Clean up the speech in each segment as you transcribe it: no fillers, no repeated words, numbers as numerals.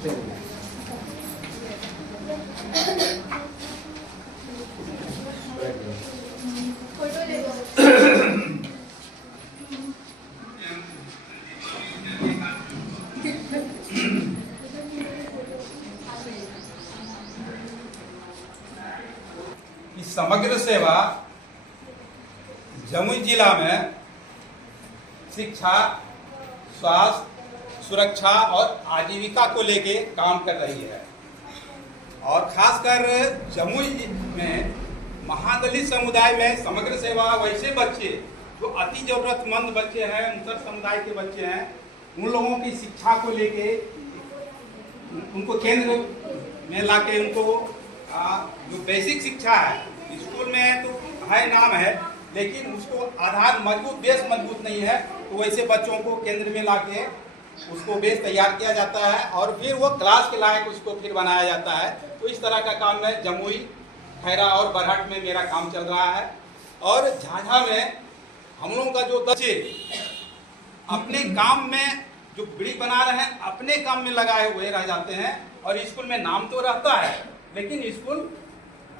समग्र सेवा जमुई जिला में शिक्षा, स्वास्थ्य, सुरक्षा और आजीविका को लेके काम कर रही है। और खासकर जमुई में महादलित समुदाय में समग्र सेवा वैसे बच्चे जो अति जरूरतमंद बच्चे हैं, मुसर समुदाय के बच्चे हैं, उन लोगों की शिक्षा को लेके उनको केंद्र में लाके उनको जो बेसिक शिक्षा है स्कूल में तो है नाम है, लेकिन उसको आधार मजबूत, बेस मजबूत नहीं है, तो वैसे बच्चों को केंद्र में लाके उसको बेस तैयार किया जाता है और फिर वो क्लास के लायक उसको फिर बनाया जाता है। तो इस तरह का काम है जमुई, खैरा और बरहट में मेरा काम चल रहा है। और झाझा में हम लोगों का जो बच्चे अपने काम में जो बिड़ी बना रहे हैं, अपने काम में लगाए हुए रह जाते हैं और स्कूल में नाम तो रहता है लेकिन स्कूल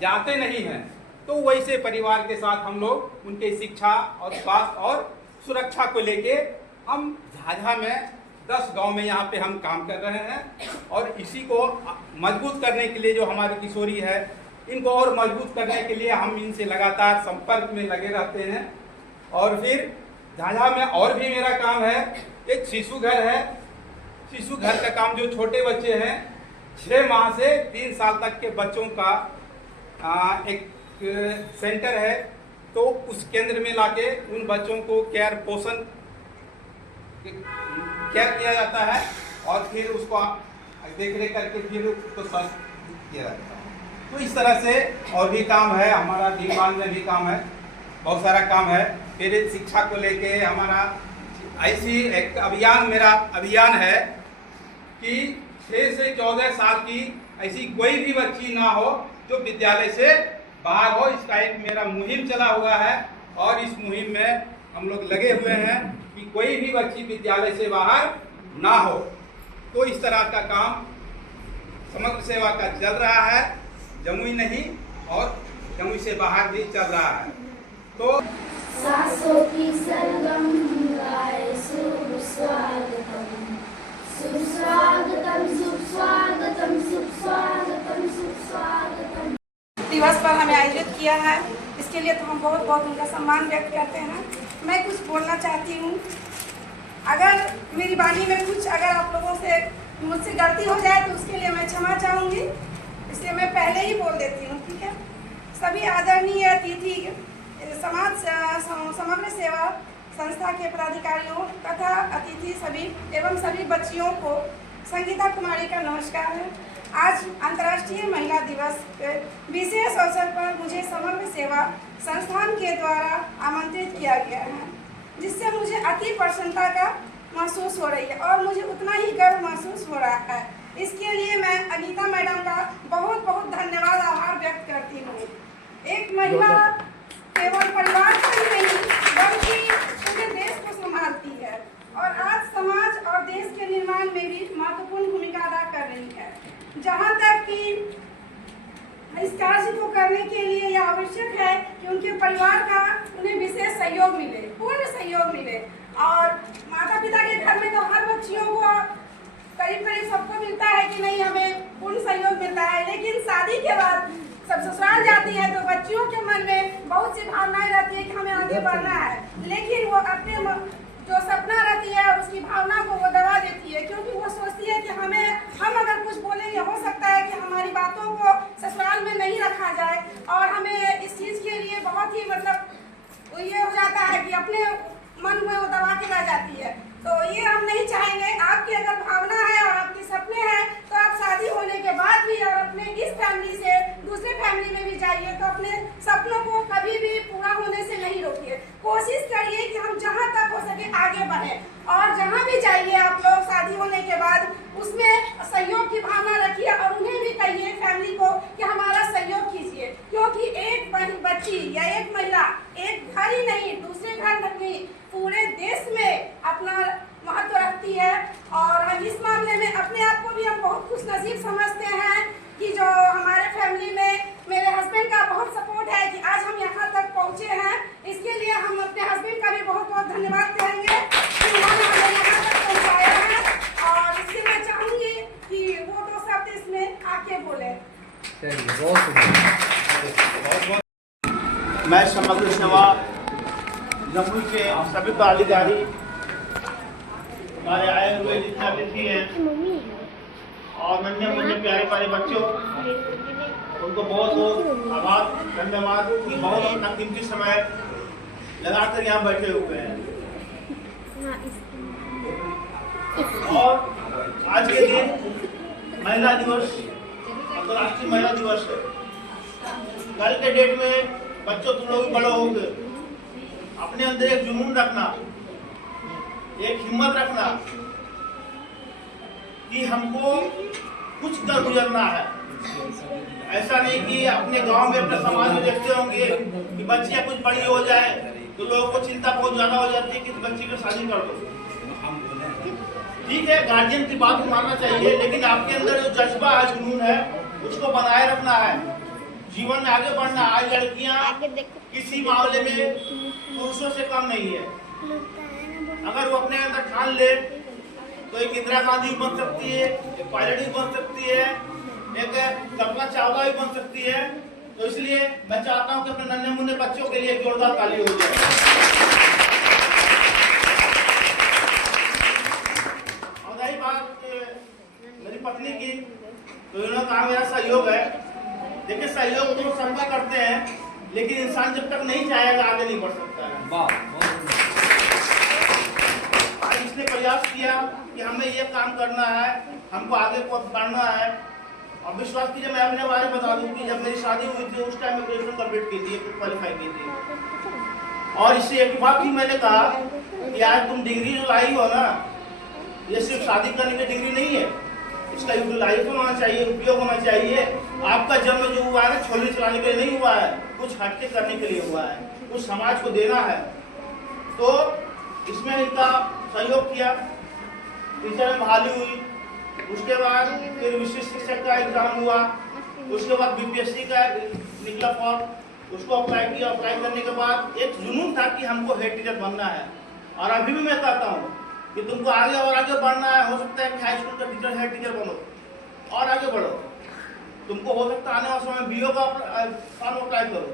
जाते नहीं हैं। तो वैसे परिवार के साथ हम लोग उनके शिक्षा और स्वास्थ्य और सुरक्षा को लेके हम झाझा में 10 गांव में यहाँ पे हम काम कर रहे हैं। और इसी को मजबूत करने के लिए जो हमारी किशोरी है, इनको और मजबूत करने के लिए हम इनसे लगातार संपर्क में लगे रहते हैं। और फिर झाझा में और भी मेरा काम है, एक शिशु घर है। शिशु घर का काम जो छोटे बच्चे हैं 6 माह से 3 साल तक के बच्चों का एक सेंटर है, तो उस केंद्र में लाके उन बच्चों को केयर पोषण केयर किया जाता है और फिर उसको देख रेख करके फिर उसको स्वस्थ किया जाता है। तो इस तरह से और भी काम है, हमारा दीवान में भी काम है, बहुत सारा काम है। फिर शिक्षा को लेके हमारा ऐसी एक मेरा अभियान है कि 6 से 14 साल की ऐसी कोई भी बच्ची ना हो जो विद्यालय से बाहर हो। इसका एक मेरा मुहिम चला हुआ है और इस मुहिम में हम लोग लगे हुए हैं कि कोई भी बच्ची विद्यालय से बाहर ना हो। तो इस तरह का काम समग्र सेवा का चल रहा है, जमुई नहीं और जमुई से बाहर भी चल रहा है। तो सासों की सरगम गाए शुभ स्वागतम, शुभ स्वागतम, शुभ स्वागतम, शुभ स्वागतम, शुभ स्वागतम। दिवस पर हमें आयोजित किया है, इसके लिए तो हम बहुत बहुत उनका सम्मान व्यक्त करते हैं। मैं कुछ बोलना चाहती हूँ, अगर मेरी वाणी में कुछ अगर आप लोगों से मुझसे गलती हो जाए तो उसके लिए मैं क्षमा चाहूँगी, इसलिए मैं पहले ही बोल देती हूँ, ठीक है। सभी आदरणीय अतिथि, समाज समग्र सेवा संस्था के पदाधिकारियों तथा अतिथि सभी एवं सभी बच्चियों को संगीता कुमारी का नमस्कार है। आज अंतर्राष्ट्रीय महिला दिवस के विशेष अवसर पर मुझे समग्र सेवा संस्थान के द्वारा आमंत्रित किया गया है, जिससे मुझे अति प्रसन्नता का महसूस हो रही है और मुझे उतना ही गर्व महसूस हो रहा है। इसके लिए मैं अनीता मैडम का बहुत बहुत धन्यवाद, आभार व्यक्त करती हूँ। एक महिला केवल परिवार को ही नहीं बल्कि पूरे देश को संभालती है और आज समाज और देश के निर्माण में भी महत्वपूर्ण भूमिका अदा कर रही है। जहाँ तक कि इस कार्य को करने के लिए यह आवश्यक है कि उनके परिवार का उन्हें विशेष सहयोग मिले, पूर्ण सहयोग मिले। और माता पिता के घर में तो हर बच्चियों को करीब करीब सबको मिलता है कि नहीं, हमें पूर्ण सहयोग मिलता है, लेकिन शादी के बाद सब ससुराल जाती है तो बच्चियों के मन में बहुत सी भावनाएं रहती है कि हमें आगे बढ़ना है, लेकिन वो अपने जो सपना रहती है उसकी भावना को वो दबा देती है, क्योंकि वो सोचती है कि हम अगर कुछ बोलेंगे हो सकता है कि हमारी बातों को ससुराल में नहीं रखा जाए और हमें इस चीज़ के लिए बहुत ही मतलब ये हो जाता है कि अपने मन में वो दबा के रह जाती है। तो ये हम नहीं चाहेंगे। आपकी अगर भावना है और आपके सपने हैं तो आप शादी होने के बाद भी और अपने इस फैमिली से दूसरे फैमिली में भी जाइए, तो अपने सपनों को कभी भी पूरा होने से नहीं रोकिए। कोशिश करिए कि हम जहाँ तक हो सके आगे बढ़ें और जहाँ भी जाइए आप लोग शादी होने के बाद खुश नसीब समझते हैं कि जो हमारे फैमिली में मेरे हस्बैंड का बहुत सपोर्ट है कि आज हम यहाँ तक पहुँचे हैं। इसके लिए हम अपने हस्बैंड का भी बहुत बहुत धन्यवाद करेंगे कि उन्होंने हमें यहाँ तक पहुँचाया है। और इसलिए मैं चाहूँगी कि वो दो शब्द इसमें आके बोले। मैं समग्र सेवा जमुई के सभी पदाधिकारी, हमारे आए हुए जितने अतिथि हैं और नन्हे मुन्ने प्यारे प्यारे बच्चों, उनको बहुत बहुत आभार धन्यवाद कि बहुत अपना कीमती समय लगाकर यहाँ बैठे हुए हैं। और आज के दिन महिला दिवस, अंतर्राष्ट्रीय महिला दिवस है। कल के डेट में बच्चों तुम लोग बड़े होंगे, अपने अंदर एक जुनून रखना, एक हिम्मत रखना कि हमको कुछ कर गुजरना है। ऐसा नहीं कि अपने गांव में अपने समाज में देखते होंगे कि बच्चियां कुछ बड़ी हो जाए तो लोगों को चिंता बहुत ज्यादा हो जाती है कि बच्ची को शादी कर दो। ठीक है, गार्जियन की बात मानना चाहिए, लेकिन आपके अंदर जो जज्बा है, जुनून है, उसको बनाए रखना है, जीवन में आगे बढ़ना। आज लड़कियां किसी मामले में पुरुषों से कम नहीं है। अगर वो अपने अंदर ठान ले तो एक इंदिरा गांधी बन सकती है, एक पायलट भी बन सकती है, एक कल्पना चावला भी बन सकती है। तो इसलिए मैं चाहता हूं कि अपने नन्हे मुन्ने बच्चों के लिए एक जोरदार ताली हो जाए। और रही बात मेरी पत्नी की, तो इन्होंने कहा मेरा सहयोग है। देखिए, सहयोग तो सबका करते हैं, लेकिन इंसान जब तक नहीं चाहेगा आगे नहीं बढ़ सकता है। इसने प्रयास किया कि हमें ये काम करना है, हमको आगे बढ़ना है। और विश्वास कीजिए, मैं अपने बारे में बता दूं कि जब मेरी शादी हुई थी उस टाइम में ग्रेजुएशन कंप्लीट की थी, क्वालिफाई की थी। और इससे एक बात भी मैंने कहा कि आज तुम डिग्री जो लाई हो ना, ये सिर्फ शादी करने की डिग्री नहीं है, इसका यूटिलाइजेशन होना चाहिए, उपयोग होना चाहिए। आपका जन्म जो हुआ है ना, छोले चलाने के लिए नहीं हुआ है, कुछ हटके करने के लिए हुआ है, कुछ समाज को देना है। तो इसमें इनका सहयोग किया, टीचर में बहाली हुई, उसके बाद फिर विशिष्ट शिक्षक का एग्जाम हुआ, उसके बाद बीपीएससी का निकला फॉर्म, उसको अप्लाई किया। अप्लाई करने के बाद एक जुनून था कि हमको हेड टीचर बनना है। और अभी भी मैं कहता हूँ कि तुमको आगे और आगे बढ़ना है। हो सकता है कि हाई स्कूल का टीचर हेड टीचर बनो और आगे बढ़ो। तुमको हो सकता है आने वाले समय बीओ का फॉर्म अप्लाई करो।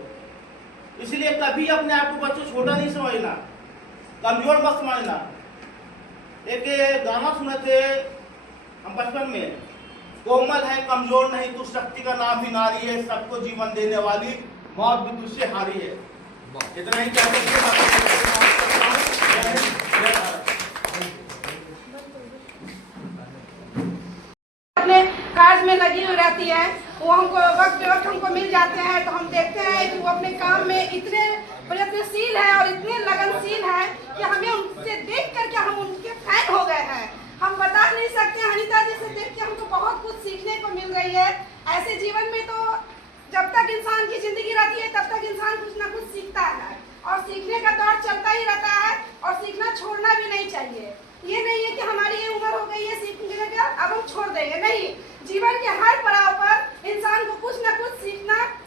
इसलिए कभी अपने आप को बच्चों छोटा नहीं समझना, कमजोर मत समझना। एक गाना सुने थे हम बचपन में, कोमल है कमजोर नहीं तू, शक्ति का नाम ही नारी है, सबको जीवन देने वाली, मौत भी तुझसे हारी है। इतना ही कहते अपने कार्य में लगी हुई रहती है, वो हमको वक्त पे वक्त हमको मिल जाते हैं। तो हम देखते हैं कि वो अपने काम में इतने प्रयत्नशील है और इतने लगनशील है कि हमें उनसे देख करके हम उनके फैन हो गए हैं। हम बता नहीं सकते, अनिता जी से देख के हमको बहुत कुछ सीखने को मिल रही है। ऐसे जीवन में तो जब तक इंसान की जिंदगी रहती है तब तक इंसान कुछ ना कुछ सीखता है, और सीखने का दौर चलता ही रहता है, और सीखना छोड़ना भी नहीं चाहिए। ये नहीं है कि हमारी ये उम्र हो गई है सीखने का, अब हम छोड़ देंगे, नहीं। जीवन के हर पड़ाव पर इंसान को कुछ न कुछ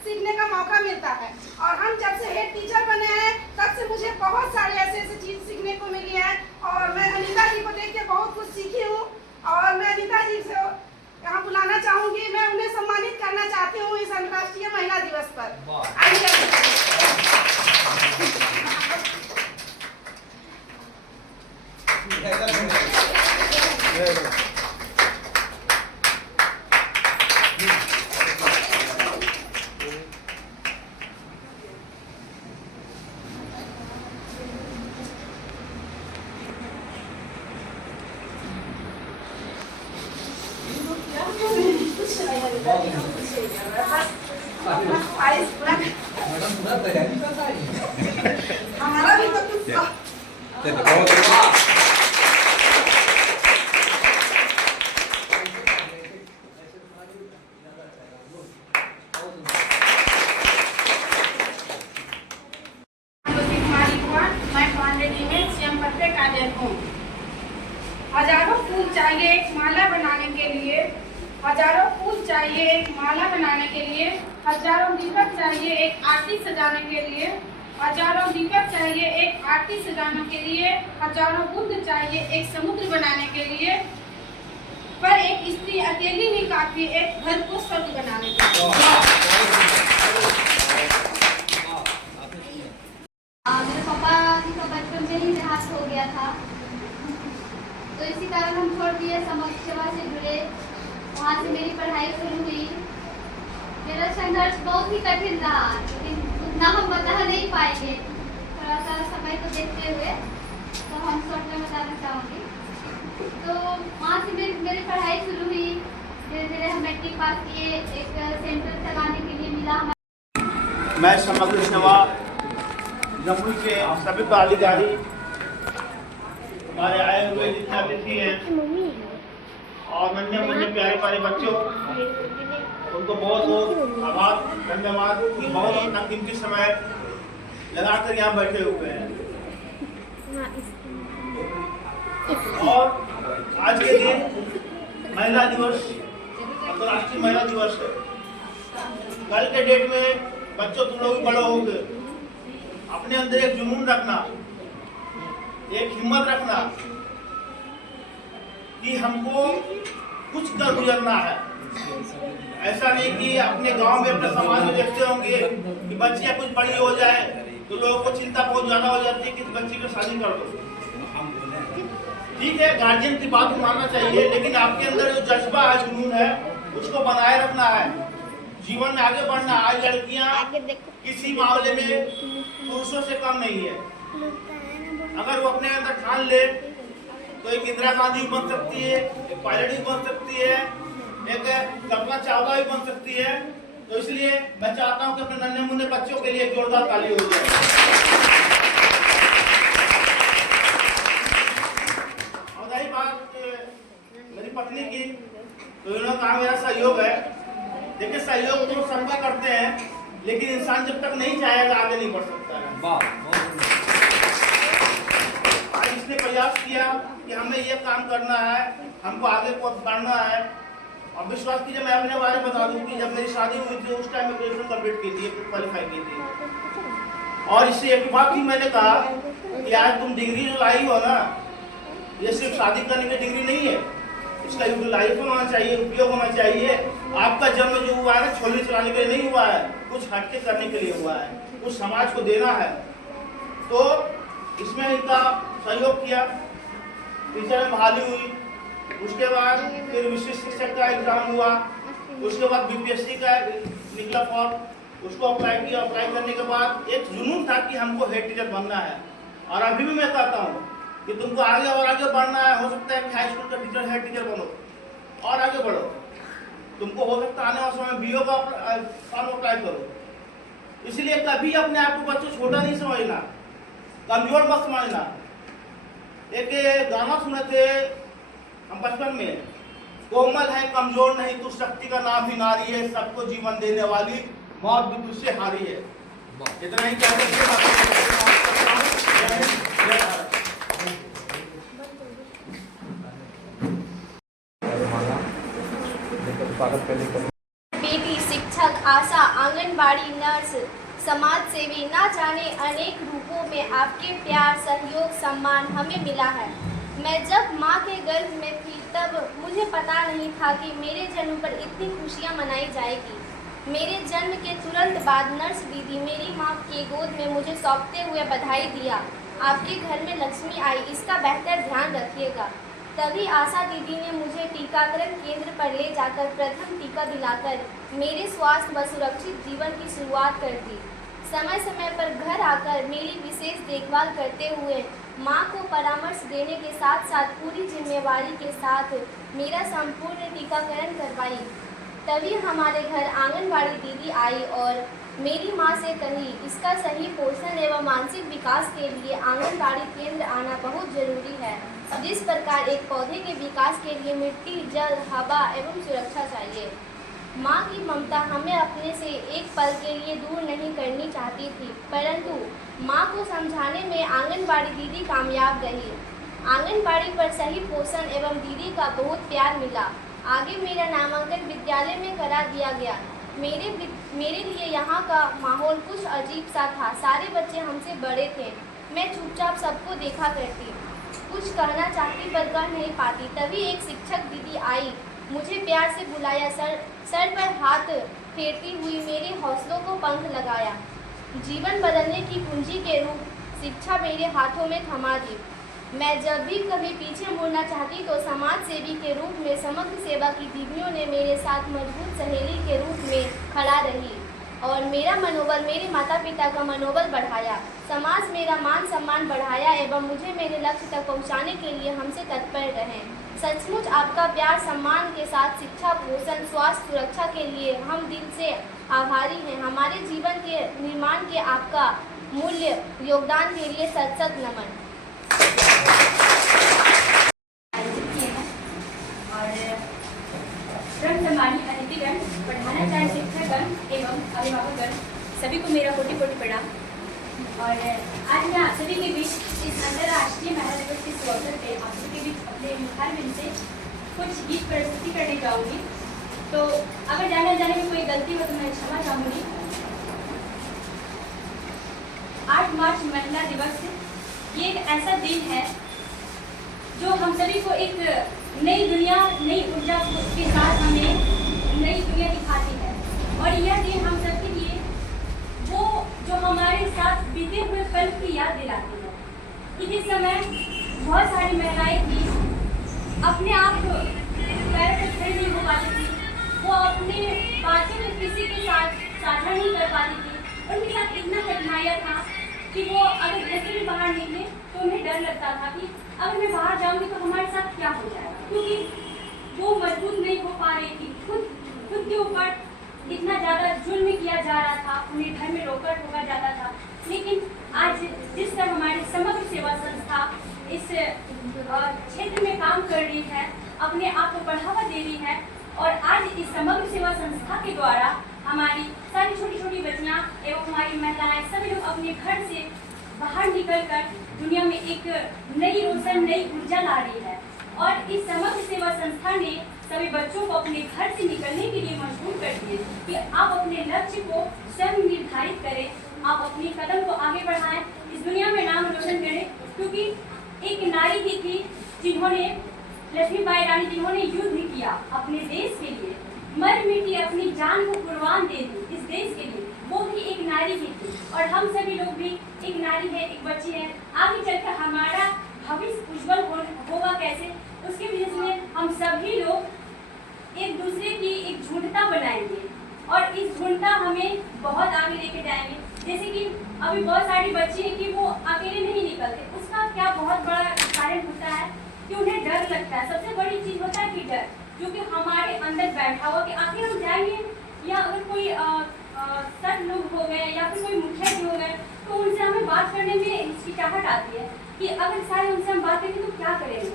सीखने का मौका मिलता है। और हम जब से हेड टीचर बने हैं तब से मुझे बहुत सारे ऐसे चीज सीखने को मिली है, और मैं अनिता जी को देख के बहुत कुछ सीखी हूँ। और मैं अनिता जी से यहाँ बुलाना चाहूंगी, मैं उन्हें सम्मानित करना चाहती हूँ इस अंतर्राष्ट्रीय महिला दिवस पर। हमारा भी तो कुछ हजारों फूल चाहिए एक माला बनाने के लिए, हजारों फूल चाहिए एक माला बनाने के लिए, हजारों दीपक चाहिए एक आरती सजाने के लिए, हजारों दीपक चाहिए एक आरती सजाने के लिए, हजारों बुद्ध चाहिए एक समुद्र बनाने के लिए, पर एक स्त्री अकेली ही काफी एक घर को स्वर्ग बनाने के लिए। मेरे पापा जी का बचपन में ही देहात हो गया था, तो इसी कारण हम छोड़ दिए, समाज सेवा से जुड़े। वहाँ से मेरी पढ़ाई शुरू हुई। मेरा संघर्ष बहुत ही कठिन रहा, लेकिन उतना हम बता नहीं पाएंगे, थोड़ा सा समय को देखते हुए, तो हम शॉर्ट में बताना चाहूँगी। तो वहाँ से मेरी पढ़ाई शुरू हुई। धीरे धीरे हम मैट्रिक पास किए, एक सेंटर चलाने के लिए मिला। मैं समग्र सेवा जमुई के सभी पदाधिकारी, हमारे आए हुए जितने अतिथि हैं और नन्हे मुन्ने प्यारे प्यारे बच्चों, उनको बहुत बहुत आभार, धन्यवाद कि बहुत अपना कीमती समय लगाकर यहाँ बैठे हुए हैं। और आज के दिन महिला दिवस, अंतर्राष्ट्रीय महिला दिवस है। कल के डेट में बच्चों तुम लोग भी बड़े होंगे, अपने अंदर एक जुनून रखना, एक हिम्मत रखना कि हमको कुछ कर गुजरना है। ऐसा नहीं कि अपने गांव में, अपने समाज में देखते होंगे कि बच्चियां कुछ बड़ी हो जाए तो लोगों को चिंता बहुत ज्यादा हो जाती है कि बच्ची को शादी कर दो। ठीक है, गार्जियन की बात मानना चाहिए, लेकिन आपके अंदर जो जज्बा है, जुनून है, उसको बनाए रखना है, जीवन में आगे बढ़ना। आज लड़कियां किसी मामले में पुरुषों से कम नहीं है। अगर वो अपने अंदर ठान ले तो एक इंदिरा गांधी बन सकती है, एक पायलट भी बन सकती है, एक कल्पना चावला भी बन सकती है। तो इसलिए मैं चाहता हूं कि अपने नन्हे मुन्ने बच्चों के लिए जोरदार ताली हो जाए। और रही बात मेरी पत्नी की, तो इन्होंने कहा मेरा सहयोग है। देखिए, सहयोग तो सबका करते हैं, लेकिन इंसान जब तक नहीं चाहेगा आगे नहीं बढ़ सकता है। इसने प्रयास किया कि हमें ये काम करना है, हमको आगे बढ़ना है। और विश्वास कीजिए, मैं अपने बारे में बता दूं कि जब मेरी शादी हुई थी उस टाइम में ग्रेजुएशन कंप्लीट की थी, क्वालिफाई की थी। और इससे एक बात भी मैंने कहा कि आज तुम डिग्री जो लाई हो ना, ये सिर्फ शादी करने की डिग्री नहीं है, इसका यूटिलाइज होना चाहिए, उपयोग होना चाहिए। आपका जन्म जो हुआ है ना, छोले चलाने के लिए नहीं हुआ है, कुछ हटके करने के लिए हुआ है, कुछ समाज को देना है। तो इसमें इनका सहयोग किया, टीचर में बहाली हुई, उसके बाद फिर विशिष्ट शिक्षक का एग्जाम हुआ, उसके बाद बीपीएससी का निकला फॉर्म, उसको अप्लाई किया। अप्लाई करने के बाद एक जुनून था कि हमको हेड टीचर बनना है। और अभी भी मैं कहता हूँ कि तुमको आगे और आगे बढ़ना है। हो सकता है कि हाई स्कूल का टीचर हेड टीचर बनो और आगे बढ़ो। तुमको हो सकता है आने वाले समय बीओ का फॉर्म अप्लाई करो। इसलिए कभी अपने आप को बच्चों छोटा नहीं समझना, कमजोर मत समझना। एक गाना सुने थे हम बचपन में, कोमल है कमजोर नहीं तू, शक्ति का नाम ही नारी है, सबको जीवन देने वाली, मौत भी तुझसे हारी है। इतना ही बेटी, शिक्षक, आशा, आंगनबाड़ी नर्स, समाज सेवी, ना जाने अनेक रूपों में आपके प्यार, सहयोग, सम्मान हमें मिला है। मैं जब माँ के गर्भ में थी तब मुझे पता नहीं था कि मेरे जन्म पर इतनी खुशियाँ मनाई जाएगी। मेरे जन्म के तुरंत बाद नर्स दीदी मेरी माँ के गोद में मुझे सौंपते हुए बधाई दिया। आपके घर में लक्ष्मी आई, इसका बेहतर ध्यान रखिएगा। तभी आशा दीदी ने मुझे टीकाकरण केंद्र पर ले जाकर प्रथम टीका दिलाकर मेरे स्वास्थ्य व सुरक्षित जीवन की शुरुआत कर दी। समय समय पर घर आकर मेरी विशेष देखभाल करते हुए माँ को परामर्श देने के साथ साथ पूरी जिम्मेवारी के साथ मेरा संपूर्ण टीकाकरण करवाई। तभी हमारे घर आंगनबाड़ी दीदी आई और मेरी माँ से कही, इसका सही पोषण एवं मानसिक विकास के लिए आंगनबाड़ी केंद्र आना बहुत जरूरी है। जिस प्रकार एक पौधे के विकास के लिए मिट्टी, जल, हवा एवं सुरक्षा चाहिए। माँ की ममता हमें अपने से एक पल के लिए दूर नहीं करनी चाहती थी, परंतु माँ को समझाने में आंगनबाड़ी दीदी कामयाब रही। आंगनबाड़ी पर सही पोषण एवं दीदी का बहुत प्यार मिला। आगे मेरा नामांकन विद्यालय में करा दिया गया। मेरे लिए यहाँ का माहौल कुछ अजीब सा था। सारे बच्चे हमसे बड़े थे। मैं चुपचाप सबको देखा करती, कुछ कहना चाहती पर कह नहीं पाती। तभी एक शिक्षक दीदी आई, मुझे प्यार से बुलाया, सर पर हाथ फेरती हुई मेरे हौसलों को पंख लगाया। जीवन बदलने की कुंजी के रूप शिक्षा मेरे हाथों में थमा दी। मैं जब भी कभी पीछे मुड़ना चाहती तो समाज सेवी के रूप में समग्र सेवा की दीदियों ने मेरे साथ मजबूत सहेली के रूप में खड़ा रही और मेरा मनोबल, मेरे माता पिता का मनोबल बढ़ाया। समाज मेरा मान सम्मान बढ़ाया एवं मुझे मेरे लक्ष्य तक पहुंचाने के लिए हमसे तत्पर रहें। सचमुच आपका प्यार सम्मान के साथ शिक्षा, पोषण, स्वास्थ्य, सुरक्षा के लिए हम दिल से आभारी हैं। हमारे जीवन के निर्माण के आपका मूल्य योगदान के लिए सत सत नमन। अतिथिगण, प्रधानाचार्य, शिक्षकगण एवं अभिभावकगण, सभी को मेरा कोटि कोटि प्रणाम। और आज मैं आप सभी के बीच इस अंतर्राष्ट्रीय महिला दिवस के अवसर पे आप सभी के बीच अपने मुखार बिन से कुछ गीत प्रस्तुति करने जाऊंगी। तो अगर जाने में कोई गलती हो तो मैं क्षमा चाहूँगी। 8 मार्च महिला दिवस ये एक ऐसा दिन है जो हम सभी को एक नई दुनिया, नई ऊर्जा के साथ हमें नई दुनिया दिखाती है। और यह दिन हम सबके लिए वो जो हमारे साथ बीते हुए पल की याद दिलाती है कि जिस समय बहुत सारी महिलाएं थी, अपने आप पैर पर खड़ी नहीं हो पाती थी, वो अपने बातों में किसी के साथ साझा नहीं कर पाती थी। उनके साथ इतना कठिनाइयाँ था कि वो अगर घर से भी बाहर निकले तो उन्हें डर लगता था कि अगर मैं बाहर जाऊंगी तो हमारे साथ क्या हो जाएगा, क्योंकि वो मजबूत नहीं हो पा रही थी। खुद के ऊपर इतना ज़्यादा जुल्म किया जा रहा था, उन्हें घर में रोका टोका जाता था। लेकिन आज जिस तरह हमारी समग्र सेवा संस्था इस क्षेत्र में काम कर रही है, अपने आप को बढ़ावा दे रही है, और आज इस समग्र सेवा संस्था के द्वारा हमारी सारी छोटी छोटी बच्चियाँ एवं हमारी महिलाएं सभी लोग अपने घर से बाहर निकलकर दुनिया में एक नई रोशन, नई ऊर्जा ला रही है। और इस समग्र सेवा संस्था ने सभी बच्चों को अपने घर से निकलने के लिए मजबूर कर दिए कि आप अपने लक्ष्य को स्वयं निर्धारित करें, आप अपने कदम को आगे बढ़ाएं, इस दुनिया में नाम रोशन करें। क्योंकि एक नारी ही थी जिन्होंने, लक्ष्मीबाई रानी, जिन्होंने युद्ध किया अपने देश के लिए, मर मिटी अपनी जान को कुर्बान दे दी इस देश के लिए, वो भी एक नारी ही थी। और हम सभी लोग भी एक नारी है, एक बच्ची है। आगे चलकर हमारा भविष्य उज्जवल होगा कैसे, उसके वजह से हम सभी लोग एक दूसरे की एक झुंडता बनाएंगे और इस झुंडता हमें बहुत आगे लेके जाएंगे। जैसे कि अभी बहुत सारी बच्ची हैं कि वो अकेले नहीं निकलते, उसका क्या बहुत बड़ा कारण होता है कि उन्हें डर लगता है। सबसे बड़ी चीज़ होता है कि डर, जो कि हमारे अंदर बैठा हुआ कि आखिर हम जाएंगे, या अगर कोई सर लोग हो गए या फिर कोई मुखिया जी हो गए तो उनसे हमें बात करने में हिचकिचाहट आती है कि अगर सारे उनसे हम बात करेंगे तो क्या करेंगे।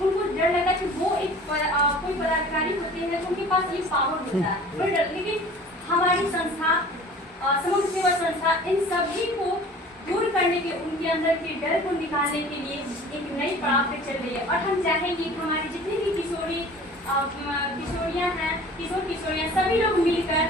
उनको डर लगा कि वो एक कोई पदाधिकारी होते हैं तो उनके पास ये पावर होता है। लेकिन हमारी संस्था, समग्र सेवा संस्था, इन सभी को दूर करने के, उनके अंदर के डर को निकालने के लिए एक नई पड़ाव पे चल रही है। और हम चाहेंगे कि हमारी जितनी भी किशोरियाँ हैं, किशोरियाँ, सभी लोग मिलकर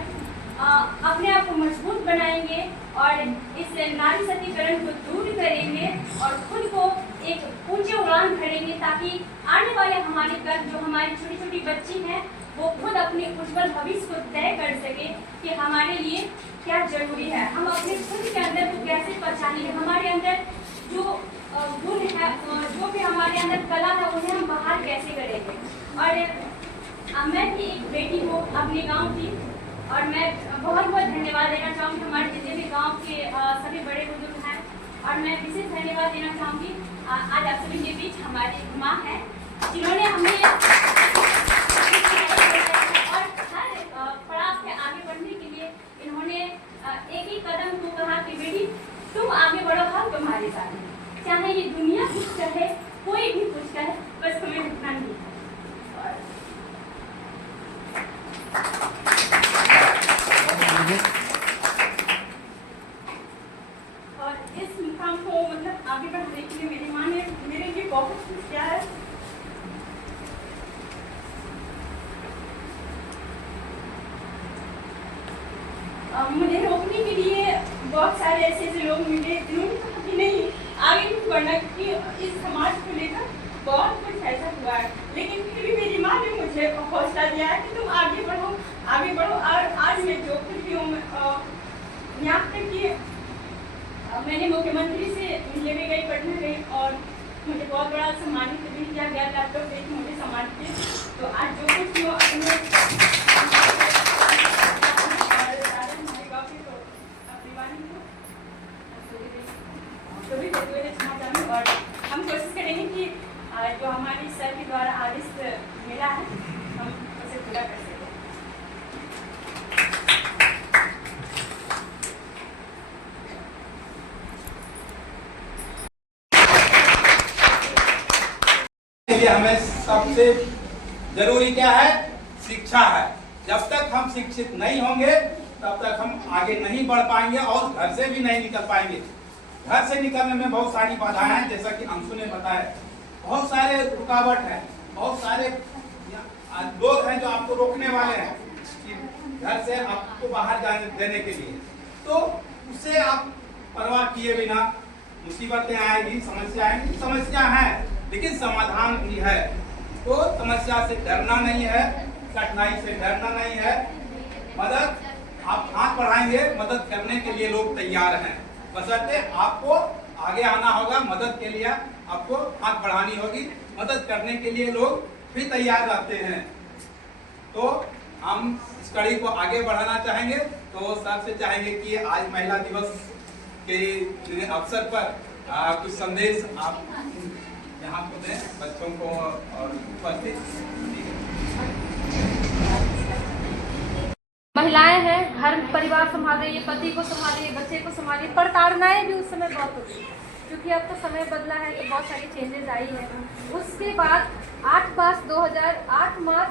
अपने आप को मजबूत बनाएंगे और इस नारी सतीकरण को दूर करेंगे और खुद को एक ऊंचे उड़ान भरेंगे, ताकि आने वाले हमारे कल जो हमारी छोटी छोटी बच्ची हैं वो खुद अपने उज्जवल भविष्य को तय कर सके कि हमारे लिए क्या जरूरी है, हम अपने खुद के अंदर को कैसे पहचानेंगे, हमारे अंदर जो गुण है, जो भी हमारे अंदर कला है, उन्हें हम बाहर कैसे करेंगे। और मैं भी एक बेटी हूँ अपने गाँव की, और मैं बहुत बहुत धन्यवाद देना चाहूँगी हमारे जितने भी गांव के सभी बड़े बुजुर्ग हैं। और मैं विशेष धन्यवाद देना चाहूँगी आज आप सभी के बीच हमारी माँ हैं, जिन्होंने हमें और हर पड़ाव से आगे बढ़ने के लिए इन्होंने एक ही कदम को कहा कि बेटी तुम आगे बढ़ो, हम तुम्हारे साथ हैं, चाहे ये दुनिया कुछ कहे, कोई भी कुछ कहे, बस तुम्हें रुकना नहीं। और इस मुकाम को मतलब आगे बढ़ाने के लिए मेरी माँ ने मेरे लिए बहुत कुछ किया है। मुझे रोकने के लिए बहुत सारे ऐसे ऐसे लोग मिले जिन्होंने कहा कि नहीं आगे कुछ बढ़ना, क्योंकि इस समाज को लेकर बहुत कुछ ऐसा हुआ है, लेकिन फिर भी मेरी माँ ने मुझे हौसला दिया है कि तुम आगे बढ़ो आगे बढ़ो। और आज मैं जो कुछ भी हूँ, यहाँ तक कि मैंने मुख्यमंत्री से मिलने भी गई, पटना गई, और मुझे बहुत बड़ा सम्मानित भी किया गया, लैपटॉप देख मुझे सम्मानित किया। तो आज जो कुछ भी हो और हम कोशिश करेंगे कि जो हमारे सर के द्वारा आदेश मिला है हम उसे पूरा कर सकें। लिए हमें सबसे जरूरी क्या है? शिक्षा है। जब तक हम शिक्षित नहीं होंगे तब तक हम आगे नहीं बढ़ पाएंगे और घर से भी नहीं निकल पाएंगे। घर से निकलने में बहुत सारी बाधाएं हैं, जैसा कि अंशु ने बताया, बहुत सारे रुकावट है, बहुत सारे लोग हैं जो आपको रोकने वाले हैं कि घर से आपको बाहर जाने देने के लिए। तो उससे आप परवाह किए बिना, मुसीबतें आएगी, समस्या आएगी, समस्या है लेकिन समाधान भी है। तो समस्या से डरना नहीं है, कठिनाई से डरना नहीं है। मदद आप हाथ बढ़ाएंगे, मदद करने के लिए लोग तैयार हैं, बशर्ते आपको आगे आना होगा। मदद के लिए आपको हाथ बढ़ानी होगी, मदद करने के लिए लोग भी तैयार रहते हैं। तो हम इस कड़ी को आगे बढ़ाना चाहेंगे। तो सबसे चाहेंगे कि आज महिला दिवस के अवसर पर कुछ संदेश आप यहाँ को दें बच्चों को और उपस्थित। महिलाएं हैं, घर परिवार संभाल रही है, पति को संभाल रही है, बच्चे को संभाल रही है। प्रताड़नाएं भी उस समय बहुत होती है, क्योंकि अब तो समय बदला है तो बहुत सारी चेंजेस आई है। उसके बाद 8 मार्च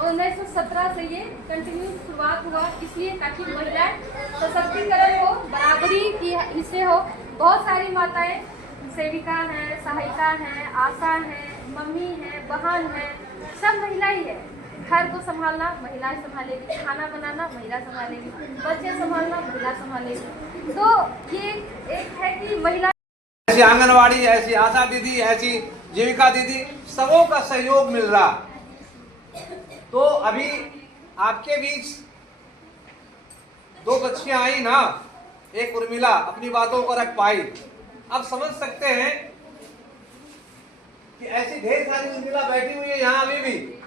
1917 से ये कंटिन्यू शुरुआत हुआ, इसलिए ताकि महिलाएं सशक्तिकरण हो, बराबरी की इससे हो। बहुत सारी माताएं सेविका हैं, सहायिका हैं, आशा हैं, मम्मी हैं, बहन हैं, सब महिला ही है। घर को संभालना महिलाएं संभालेगी, खाना बनाना महिला संभालेगी, बच्चे संभालना महिला संभालेगी। तो ये एक है कि महिला ऐसी आंगनवाड़ी, ऐसी आशा दीदी, ऐसी जीविका दीदी, सबों का सहयोग मिल रहा। तो अभी आपके बीच 2 बच्चियां आई ना, एक उर्मिला अपनी बातों को रख पाई। अब समझ सकते हैं कि ऐसी ढेर सारी उर्मिला बैठी हुई है यहाँ अभी भी,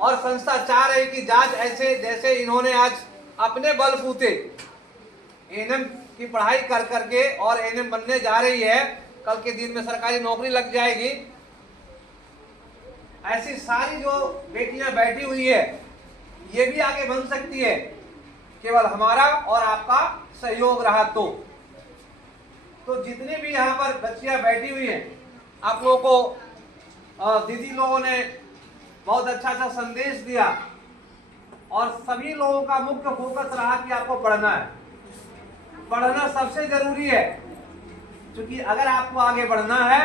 और संस्था चाह रही कि जांच ऐसे जैसे इन्होंने आज अपने बलबूते एएनएम की पढ़ाई कर करके और एएनएम बनने जा रही है, कल के दिन में सरकारी नौकरी लग जाएगी। ऐसी सारी जो बेटियां बैठी हुई है ये भी आगे बन सकती है, केवल हमारा और आपका सहयोग रहा तो जितने भी यहाँ पर बच्चियां बैठी हुई हैं, आप लोगों को दीदी लोगों ने बहुत अच्छा संदेश दिया, और सभी लोगों का मुख्य फोकस रहा कि आपको पढ़ना है। पढ़ना सबसे जरूरी है, क्योंकि अगर आपको आगे बढ़ना है,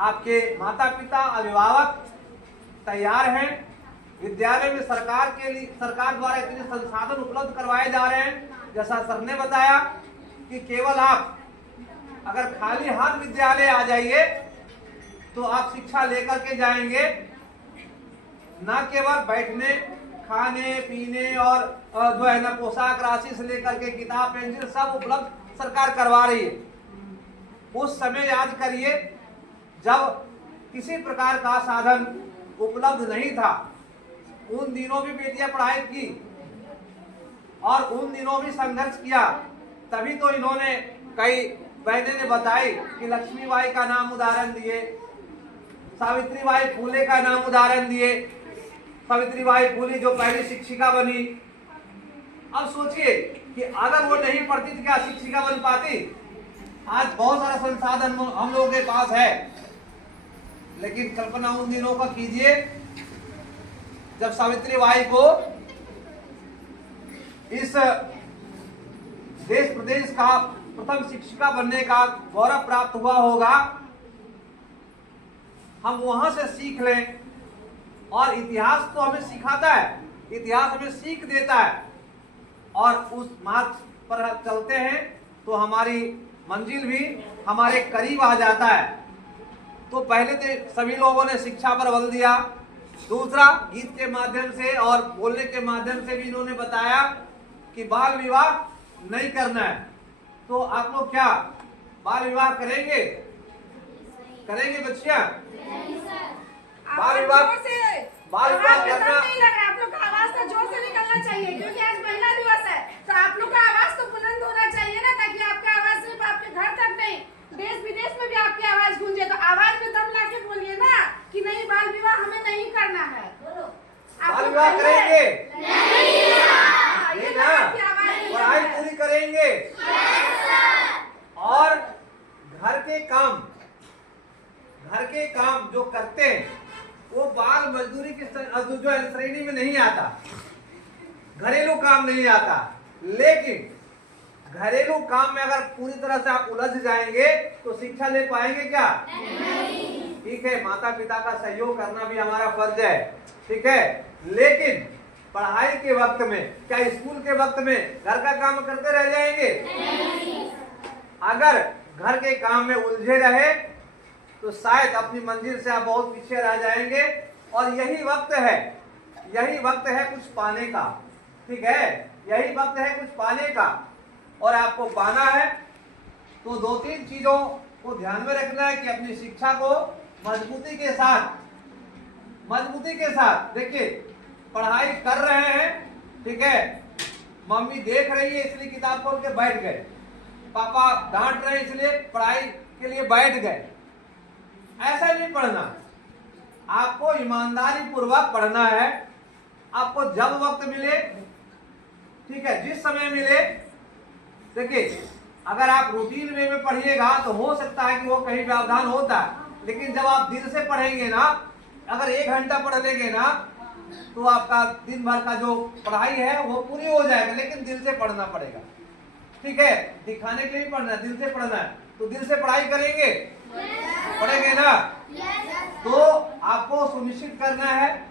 आपके माता पिता अभिभावक तैयार हैं। विद्यालय में सरकार द्वारा इतने संसाधन उपलब्ध करवाए जा रहे हैं, जैसा सर ने बताया कि केवल आप अगर खाली हाथ विद्यालय आ जाइए तो आप शिक्षा लेकर के जाएंगे, ना केवल बैठने, खाने पीने और जो है ना पोशाक राशि से लेकर के किताब पेंसिल सब उपलब्ध सरकार करवा रही है। उस समय याद करिए जब किसी प्रकार का साधन उपलब्ध नहीं था, उन दिनों भी बेटियां पढ़ाई की और उन दिनों भी संघर्ष किया। तभी तो इन्होंने कई बहनें ने बताई कि लक्ष्मीबाई का नाम उदाहरण दिए, सावित्रीबाई फूले का नाम उदाहरण दिए। सावित्रीबाई फूले जो पहली शिक्षिका बनी। अब सोचिए कि अगर वो नहीं पढ़ती तो क्या शिक्षिका बन पाती? आज बहुत सारा संसाधन हम लोगों के पास है, लेकिन कल्पना उन दिनों का कीजिए जब सावित्रीबाई को इस देश प्रदेश का प्रथम शिक्षिका बनने का गौरव प्राप्त हुआ होगा। हम वहां से सीख लें, और इतिहास तो हमें सिखाता है इतिहास हमें सीख देता है और उस मार्ग पर चलते हैं तो हमारी मंजिल भी हमारे करीब आ जाता है। तो पहले तो सभी लोगों ने शिक्षा पर बल दिया, दूसरा गीत के माध्यम से और बोलने के माध्यम से भी इन्होंने बताया कि बाल विवाह नहीं करना है। तो आप लोग क्या बाल विवाह करेंगे? करेंगे बच्चियां? बाल विवाह करना नहीं लग रहा है। आप लोग का आवाज तो जोर से निकलना चाहिए, क्योंकि आज महिला दिवस है। तो आप लोग का आवाज तो बुलंद होना चाहिए ना, ताकि आपका आवाज सिर्फ आपके घर तक नहीं, देश विदेश में भी आपकी आवाज गूंजे। तो आवाज में दम लाके बोलिए ना कि नहीं, बाल विवाह हमें नहीं करना है। बाल विवाह करेंगे? नहीं ना, पढ़ाई पूरी करेंगे और घर के काम जो करते हैं वो बाल मजदूरी की जो है श्रेणी में नहीं आता, घरेलू काम नहीं आता। लेकिन घरेलू काम में अगर पूरी तरह से आप उलझ जाएंगे तो शिक्षा ले पाएंगे क्या? नहीं। ठीक है, माता पिता का सहयोग करना भी हमारा फर्ज है, ठीक है। लेकिन पढ़ाई के वक्त में, क्या स्कूल के वक्त में घर का काम करते रह जाएंगे? नहीं। अगर घर के काम में उलझे रहे तो शायद अपनी मंजिल से आप बहुत पीछे रह जाएंगे। और यही वक्त है कुछ पाने का, ठीक है, यही वक्त है कुछ पाने का। और आपको पाना है तो 2-3 चीजों को ध्यान में रखना है कि अपनी शिक्षा को मजबूती के साथ देखिए, पढ़ाई कर रहे हैं, ठीक है, मम्मी देख रही है इसलिए किताब खोल के बैठ गए, पापा डांट रहे हैं इसलिए पढ़ाई के लिए बैठ गए, ऐसा नहीं पढ़ना। आपको ईमानदारी पूर्वक पढ़ना है। आपको जब वक्त मिले, ठीक है, जिस समय मिले, देखिए अगर आप रूटीन वे में पढ़िएगा तो हो सकता है कि वो कहीं व्यवधान होता है, लेकिन जब आप दिल से पढ़ेंगे ना, अगर 1 घंटा पढ़ लेंगे ना तो आपका दिन भर का जो पढ़ाई है वो पूरी हो जाएगा। लेकिन दिल से पढ़ना पड़ेगा, ठीक है, दिखाने के लिए पढ़ना है, दिल से पढ़ना है। तो दिल से पढ़ाई करेंगे, पढ़ेंगे ना? तो आपको सुनिश्चित करना है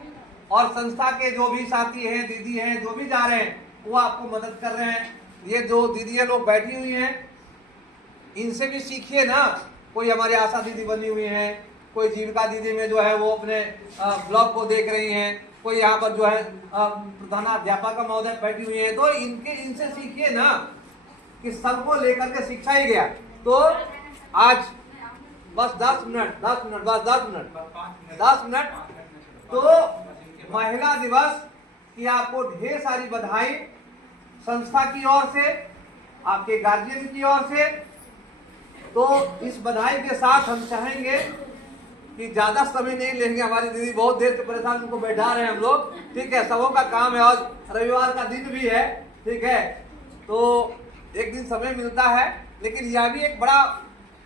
और संस्था के जो भी साथी हैं, दीदी हैं, जो भी जा रहे हैं वो आपको मदद कर रहे हैं। ये जो दीदियां लोग बैठी हुई हैं इनसे भी सीखिए ना। कोई हमारी आशा दीदी बनी हुई हैं, कोई जीविका दीदी में जो है वो अपने ब्लॉग को देख रही हैं, कोई यहाँ पर जो है प्रधानाध्यापक महोदय बैठी हुई हैं। तो इनसे सीखिए ना कि सबको लेकर के शिक्षा ही गया। तो आज बस 10 मिनट तो महिला दिवस की आपको ढेर सारी बधाई संस्था की ओर से, आपके गार्जियन की ओर से। तो इस बधाई के साथ हम चाहेंगे कि ज्यादा समय नहीं लेंगे, हमारी दीदी बहुत देर से परेशान, उनको बैठा रहे हैं हम लोग, ठीक है, सबों का काम है, आज रविवार का दिन भी है, ठीक है, तो एक दिन समय मिलता है। लेकिन यह भी एक बड़ा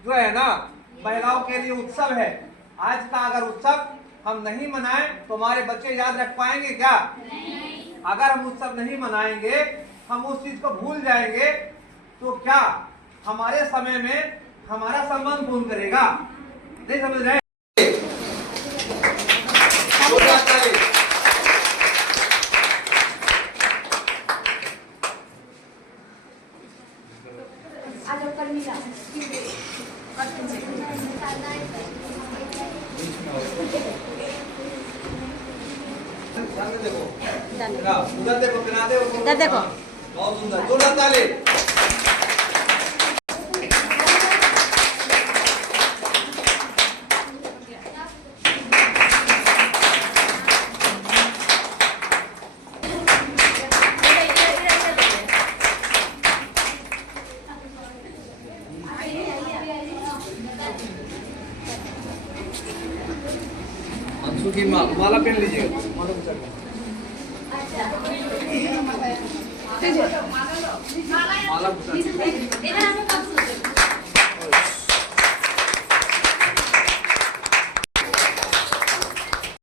जो है ना महिलाओं के लिए उत्सव है। आज का अगर उत्सव हम नहीं मनाएं तो हमारे बच्चे याद रख पाएंगे क्या? नहीं। अगर हम उत्सव नहीं मनाएंगे, हम उस चीज को भूल जाएंगे, तो क्या हमारे समय में हमारा सम्मान कौन करेगा? नहीं समझ रहे? उधर देखो, इधर देखो, बहुत सुंदर, जोरदार ताली। अंशु की माला पहन लीजिएगा, माला